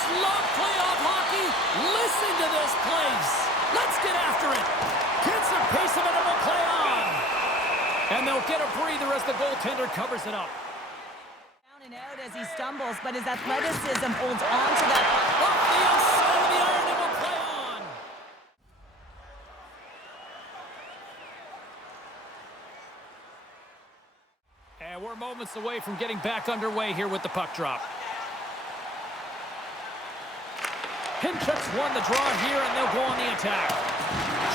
just love playoff hockey. Listen to this place. Let's get after it. Gets a piece of it and will play on. And they'll get a breather as the goaltender covers it up. Down and out as he stumbles, but his athleticism holds on to that. Off the outside of the iron and will play on. And we're moments away from getting back underway here with the puck drop. Pinchuk's won the draw here, and they'll go on the attack.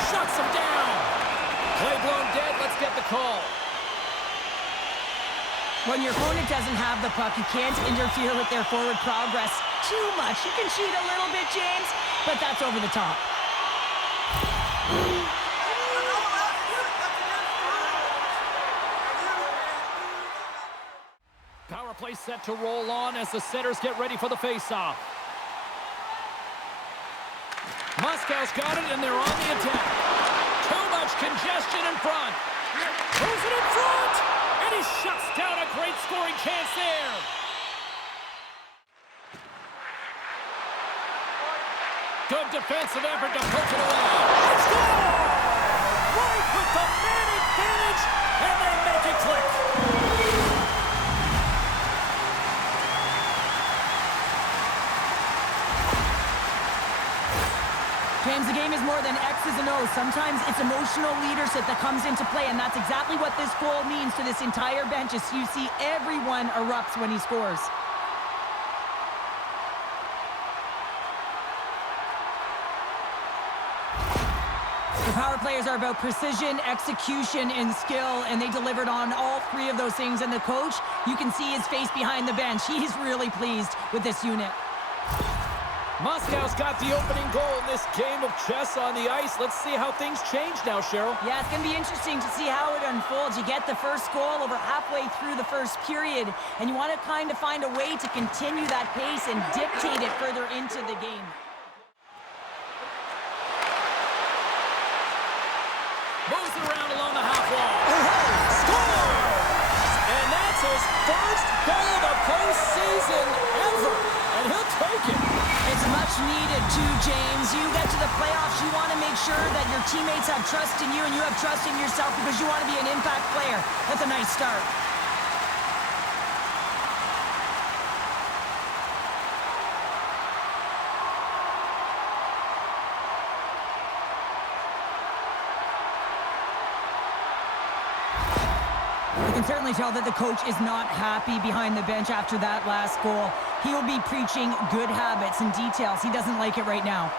Shuts him down. Play blown dead. Let's get the call. When your opponent doesn't have the puck, you can't interfere with their forward progress too much. You can cheat a little bit, James, but that's over the top. Power play set to roll on as the setters get ready for the face-off. Moscow's got it, and they're on the attack. Too much congestion in front. Throws it in front, and he shuts down a great scoring chance there. Good defensive effort to poke it away. Score! Right with the man advantage, and they make it click. James, the game is more than X's and O's. Sometimes it's emotional leadership that comes into play, and that's exactly what this goal means to this entire bench. As you see, everyone erupts when he scores. The power players are about precision, execution, and skill, and they delivered on all three of those things. And the coach, you can see his face behind the bench. He's really pleased with this unit. Moscow's got the opening goal in this game of chess on the ice. Let's see how things change now, Cheryl. Yeah, it's going to be interesting to see how it unfolds. You get the first goal over halfway through the first period, and you want to kind of find a way to continue that pace and dictate it further into the game. Moves it around along the half wall. Scores! And that's his first goal of the postseason ever. And he'll take it. It's much needed too, James. You get to the playoffs, you want to make sure that your teammates have trust in you and you have trust in yourself because you want to be an impact player. That's a nice start. You can certainly tell that the coach is not happy behind the bench after that last goal. He will be preaching good habits and details. He doesn't like it right now.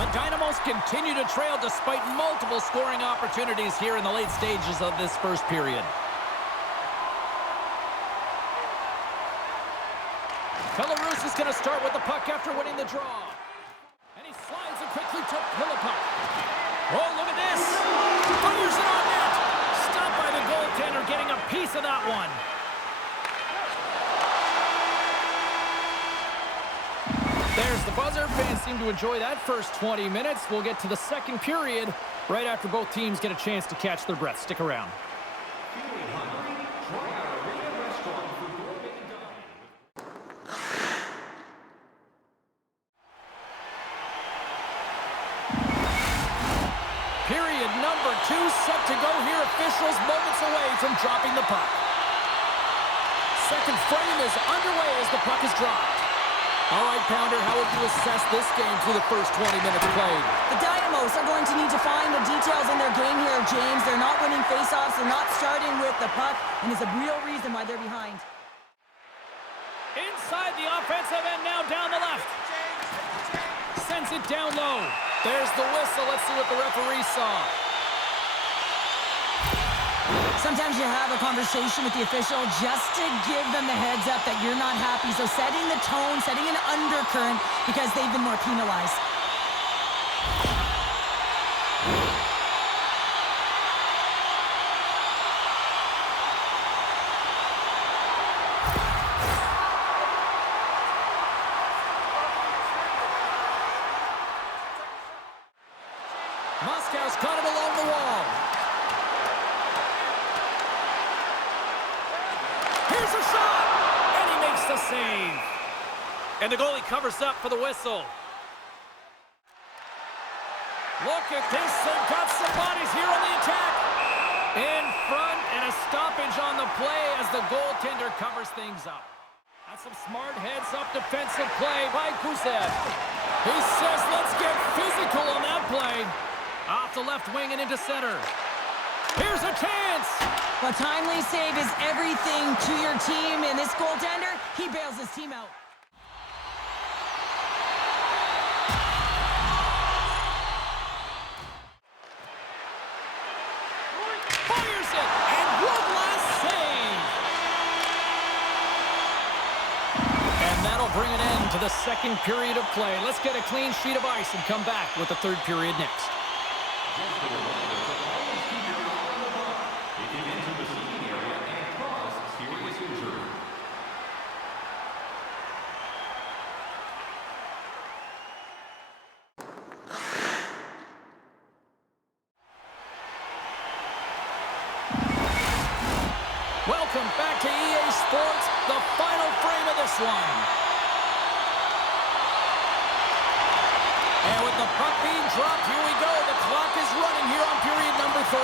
The Dynamos continue to trail despite multiple scoring opportunities here in the late stages of this first period. Belarus is going to start with the puck after winning the draw. And he slides it quickly to Philippuk. Oh, look at this. Fires it on net. Stopped by the goaltender, getting a piece of that one. There's the buzzer. Fans seem to enjoy that first 20 minutes. We'll get to the second period right after both teams get a chance to catch their breath. Stick around. Period number 2 set to go here. Officials moments away from dropping the puck. Second frame is underway as the puck is dropped. All right, Pounder, how would you assess this game through the first 20 minutes played? The Dynamos are going to need to find the details in their game here, James. They're not winning faceoffs. They're not starting with the puck, and it's a real reason why they're behind. Inside the offensive end now down the left. Sends it down low. There's the whistle. Let's see what the referee saw. Sometimes you have a conversation with the official just to give them the heads up that you're not happy. So setting the tone, setting an undercurrent because they've been more penalized. Moscow's got it along the wall. Here's a shot! And the goalie covers up for the whistle. Look at this. They've got some bodies here on the attack. In front, and a stoppage on the play as the goaltender covers things up. That's some smart heads-up defensive play by Gusev. He says, let's get physical on that play. Off the left wing and into center. Here's a chance. A timely save is everything to your team, and this goaltender, he bails his team out. Fires it, and one last save. And that'll bring an end to the second period of play. Let's get a clean sheet of ice and come back with the third period next. Welcome back to EA Sports, the final frame of this one. And with the puck being dropped, here we go. The clock is running here on period number 3.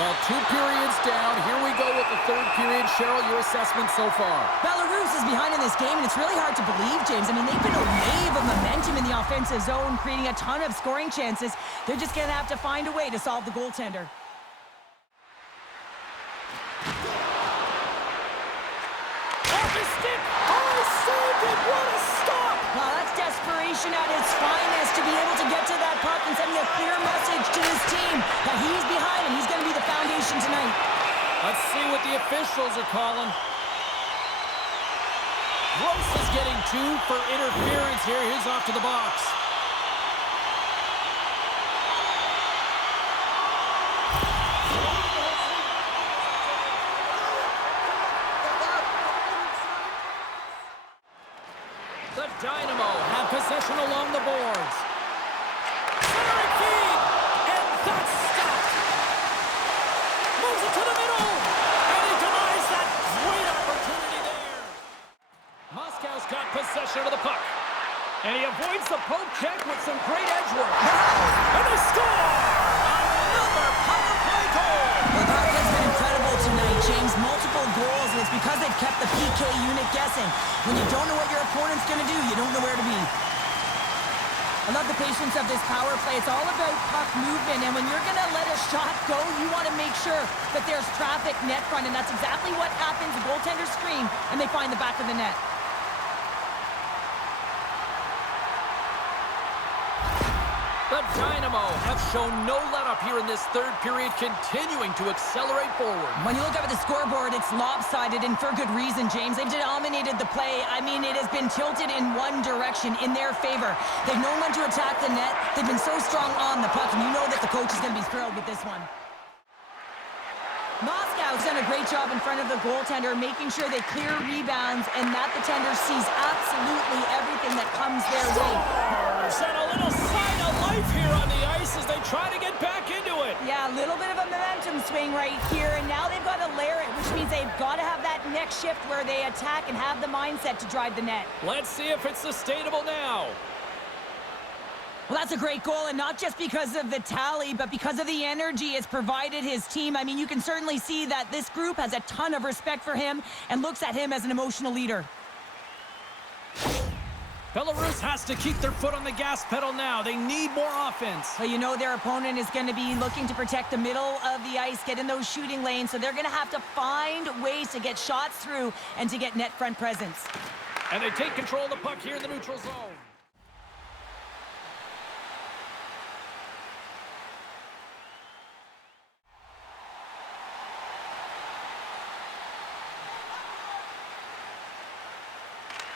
Well, 2 periods down. Here we go with the third period. Cheryl, your assessment so far? Belarus is behind in this game, and it's really hard to believe, James. I mean, they've been a wave of momentum in the offensive zone, creating a ton of scoring chances. They're just going to have to find a way to solve the goaltender. What a stop! Well, that's desperation at its finest to be able to get to that puck and sending a clear message to his team that he's behind and he's going to be the foundation tonight. Let's see what the officials are calling. Gross is getting 2 for interference here. He's off to the box. The Dynamo have possession along the boards. Centering feed, and that's stopped. Moves it to the middle, and he denies that great opportunity there. Moscow's got possession of the puck, and he avoids the poke check with some great edge work. And they score! Another power play goal! Well, that has been incredible tonight, James. Multiple goals, and it's because they've kept the PK unit guessing. When you don't know what your opponent's going to do, you don't know where to be. I love the patience of this power play. It's all about puck movement, and when you're going to let a shot go, you want to make sure that there's traffic net front, and that's exactly what happens. The goaltenders scream, and they find the back of the net. The Dynamo have shown no let-up here in this third period, continuing to accelerate forward. When you look up at the scoreboard, it's lopsided, and for good reason, James. They've dominated the play. I mean, it has been tilted in one direction, in their favor. They've known when to attack the net. They've been so strong on the puck, and you know that the coach is going to be thrilled with this one. Moscow's done a great job in front of the goaltender, making sure they clear rebounds and that the tender sees absolutely everything that comes their way. And a little sign of life here on the ice as they try to get back into it. Yeah, a little bit of a momentum swing right here, and now they've got to layer it, which means they've got to have that next shift where they attack and have the mindset to drive the net. Let's see if it's sustainable now. Well, that's a great goal, and not just because of the tally, but because of the energy it's provided his team. I mean, you can certainly see that this group has a ton of respect for him and looks at him as an emotional leader. Belarus has to keep their foot on the gas pedal now. They need more offense. Well, you know their opponent is going to be looking to protect the middle of the ice, get in those shooting lanes, so they're going to have to find ways to get shots through and to get net front presence. And they take control of the puck here in the neutral zone.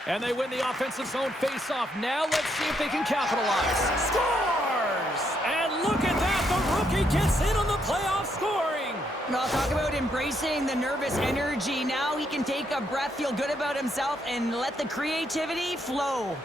And they win the offensive zone face-off. Now let's see if they can capitalize. Scores! And look at that, the rookie gets in on the playoff scoring. Well, talk about embracing the nervous energy. Now he can take a breath, feel good about himself, and let the creativity flow.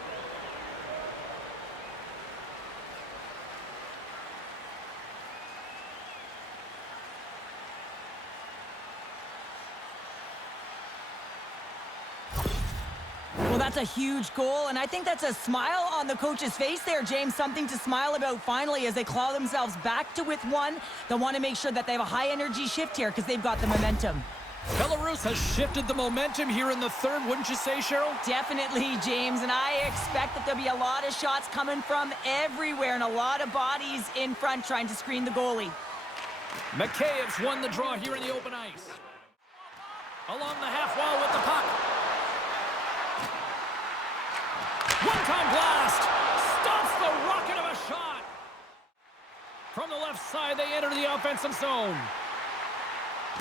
Well, that's a huge goal, and I think that's a smile on the coach's face there, James. Something to smile about finally as they claw themselves back to with one. They'll want to make sure that they have a high-energy shift here because they've got the momentum. Belarus has shifted the momentum here in the third, wouldn't you say, Cheryl? Definitely, James, and I expect that there'll be a lot of shots coming from everywhere and a lot of bodies in front trying to screen the goalie. Makheyev's won the draw here in the open ice. Along the half wall with the puck. One-time blast. Stops the rocket of a shot. From the left side, they enter the offensive zone.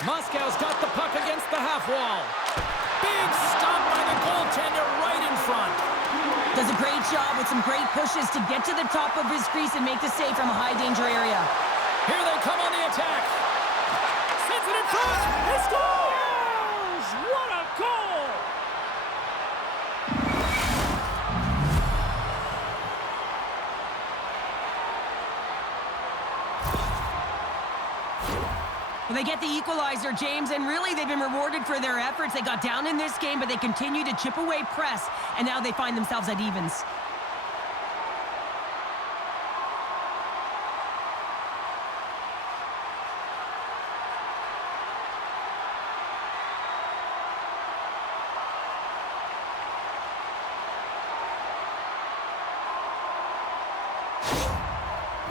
Moscow's got the puck against the half wall. Big stop by the goaltender right in front. Does a great job with some great pushes to get to the top of his crease and make the save from a high-danger area. Here they come on the attack. Sends it in front. He scores! What a goal! Well, they get the equalizer, James, and really they've been rewarded for their efforts. They got down in this game, but they continue to chip away press, and now they find themselves at evens.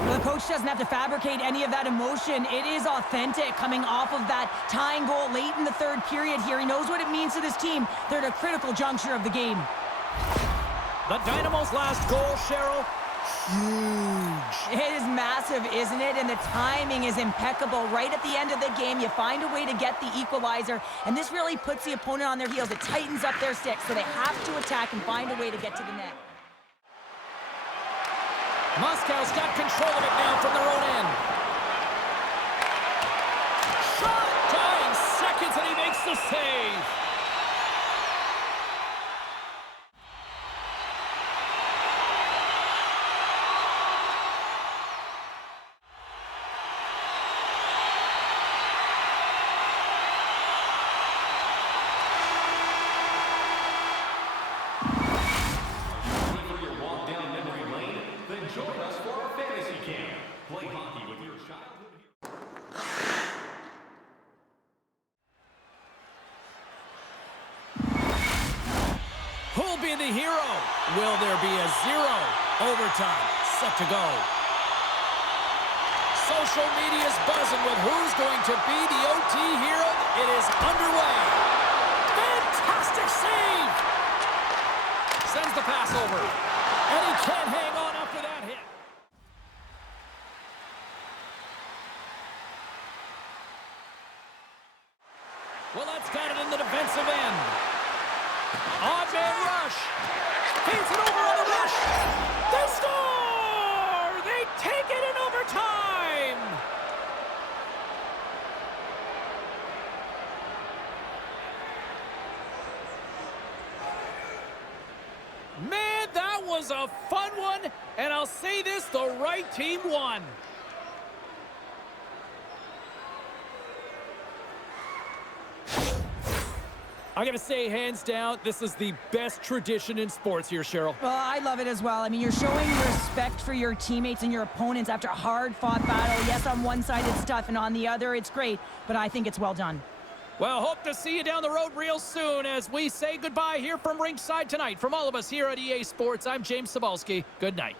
The coach doesn't have to fabricate any of that emotion. It is authentic coming off of that tying goal late in the third period here. He knows what it means to this team. They're at a critical juncture of the game. The Dynamo's last goal, Cheryl, huge. It is massive, isn't it? And the timing is impeccable. Right at the end of the game, you find a way to get the equalizer, and this really puts the opponent on their heels. It tightens up their sticks, so they have to attack and find a way to get to the net. Moscow's got control of it now from their own end. Shot! Dying seconds, and he makes the save. Join us for our fantasy camp. Play hockey with your childhood hero. Who'll be the hero? Will there be a zero? Overtime set to go. Social media's buzzing with who's going to be the OT hero. It is underway. Fantastic save! Sends the pass over. And he can't hang on after that hit. Well, that's got it in the defensive end. Odd man rush. Feeds it over on the rush. They score! They take it in overtime! Man, that was a fun one, and I'll say this, the right team won. I gotta say, hands down, this is the best tradition in sports here, Cheryl. Well, I love it as well. I mean, you're showing respect for your teammates and your opponents after a hard-fought battle. Yes, on one side it's tough, and on the other it's great, but I think it's well done. Well, hope to see you down the road real soon as we say goodbye here from ringside tonight. From all of us here at EA Sports, I'm James Cebulski. Good night.